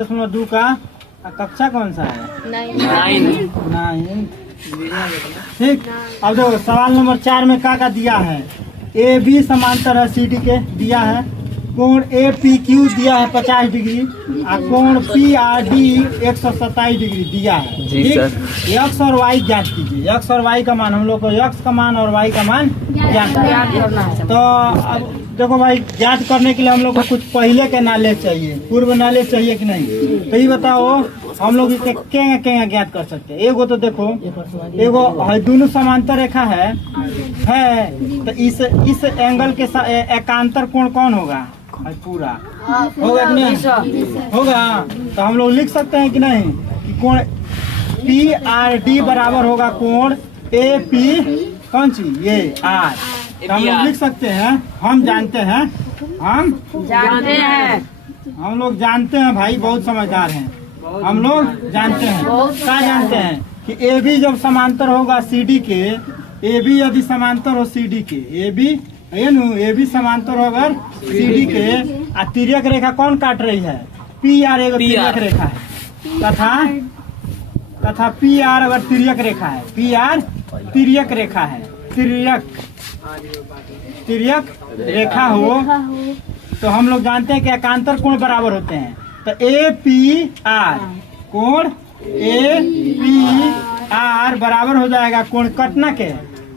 2 का कक्षा कौन सा है? 9। ठीक। अब देखो सवाल नंबर 4 में क्या दिया है। ए बी समांतर है सी डी के दिया है। कोण ए पी क्यू दिया है 50 डिग्री और कोण पी आर डी 127 डिग्री दिया है। ठीक। एक्स और वाई ज्ञात कीजिए। एक्स और वाई का मान हम लोग को एक्स का मान और वाई का मान ज्ञात करना है। तो अब देखो भाई, ज्ञात करने के लिए हम लोग को कुछ पहले के नॉलेज चाहिए, पूर्व नॉलेज चाहिए कि नहीं। तो ये बताओ हम लोग इसे क्या ज्ञात कर सकते हैं। एगो तो देखो, एगो दोनों समांतर रेखा है तो इस एंगल के एकांतर कोण कौन होगा? पूरा होगा कि नहीं? होगा। तो हम लोग लिख सकते हैं कि नहीं कि कोण पी आर डी बराबर होगा कोण ए पी कौन सी ये आर। तो हम लोग लिख सकते हैं, हम जानते हैं हम लोग जानते हैं भाई, बहुत समझदार हैं हम लोग। जानते हैं क्या जानते हैं कि ए बी जब समांतर होगा सी डी के, ए बी यदि समांतर हो सी डी के, ए बी समांतर होगा सी डी के और तिर्यक रेखा कौन काट रही है? पी आर एक तिर्यक रेखा है तथा पी आर अगर तिर्यक रेखा है, पी आर तिर्यक रेखा है, तिर्यक रेखा हो तो हम लोग जानते हैं कि एकांतर कोण बराबर होते हैं। तो ए पी आर कोण ए पी आर बराबर हो जाएगा कोण कटना के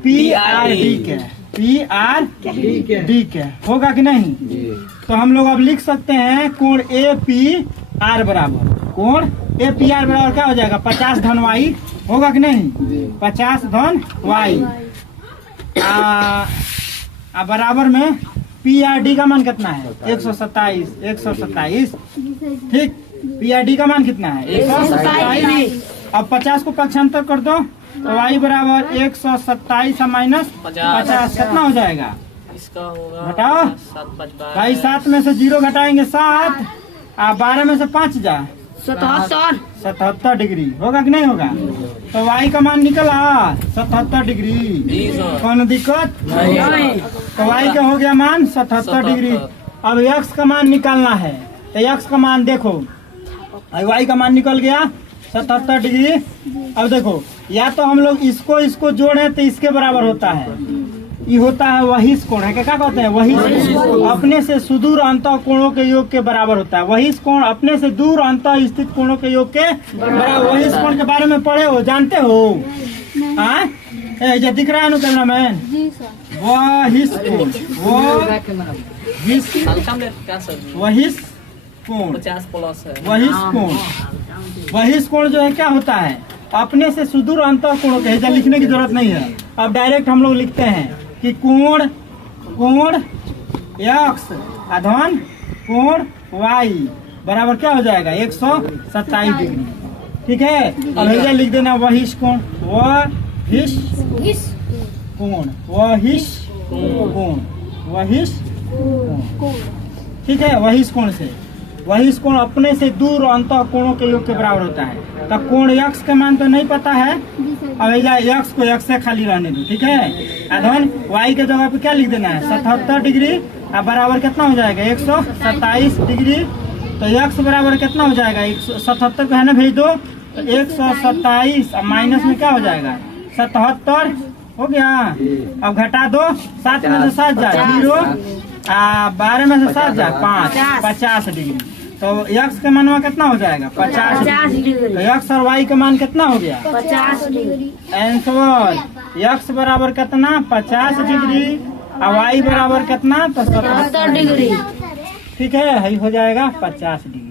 पी आर डी के, पी आर डी के होगा कि नहीं। तो हम लोग अब लिख सकते हैं कोण ए पी आर बराबर, कोण ए पी आर बराबर क्या हो जाएगा? 50 धन वाई होगा कि नहीं? 50 धन वाई बराबर में पी आर डी का मान कितना है? 127। ठीक। पी आर डी का मान कितना है? 127। अब 50 को पक्षांतर कर दो तो वाई बराबर 127 माइनस 50 कितना हो जाएगा? इसका होगा घटाओ भाई, 7 में से 0 घटाएंगे 7 और 12 में से 5 जा 77 डिग्री होगा कि नहीं होगा? तो वाई का मान निकला 77 डिग्री। कौन दिक्कत नहीं। तो वाई का हो गया मान 77 डिग्री। अब एक्स का मान निकालना है। तो एक्स का मान देखो, वाई का मान निकल गया 77 डिग्री। अब देखो, या तो हम लोग इसको जोड़े तो इसके बराबर होता है, ये होता है वहिष कोण है। क्या कहते हैं? वहिष अपने से सुदूर अंतः कोणों के योग के बराबर होता है। वहिष कोण अपने से दूर अंतः स्थित कोणों के योग के बराबर। वहिष कोण के बारे में पढ़े हो, जानते हो? जो दिख रहा है ना कैमरा मैन, वहिष कोण, वहिष कोण 50+ है। वहिष कोण जो है क्या होता है? अपने से सुदूर अंतः कोणों के, इधर लिखने की जरूरत नहीं है। अब डायरेक्ट हम लोग लिखते हैं कि कोण एक्स अधन कोण वाई बराबर क्या हो जाएगा? 127 डिग्री। ठीक है। अब इधर लिख देना वहिष कोण, वहिष कोण। ठीक है। वहिष कोण से, वहिष कोण अपने से दूर अंतः कोणों के योग के बराबर होता है। तो कोण एक्स का मान तो नहीं पता है, अब एक्स को एक्स से खाली रहने दो। ठीक है। अधन वाई के जगह पे क्या लिख देना है? 77 डिग्री और बराबर कितना हो जाएगा? 127 डिग्री। तो एक्स बराबर कितना हो जाएगा? 177 को है ना भेज दो, तो 127 माइनस में क्या हो जाएगा? 77 हो गया। अब घटा दो, 7 में से 7 जा 0, 12 में से 7 जा 5, 50 डिग्री। तो एक्स का मान कितना हो जाएगा? 50 डिग्री। तो एक्स और वाई का मान कितना हो गया? 50 डिग्री। आंसर एक्स बराबर कितना? 50 डिग्री और वाई बराबर कितना? तो 77 डिग्री। ठीक है, हो जाएगा 50 डिग्री।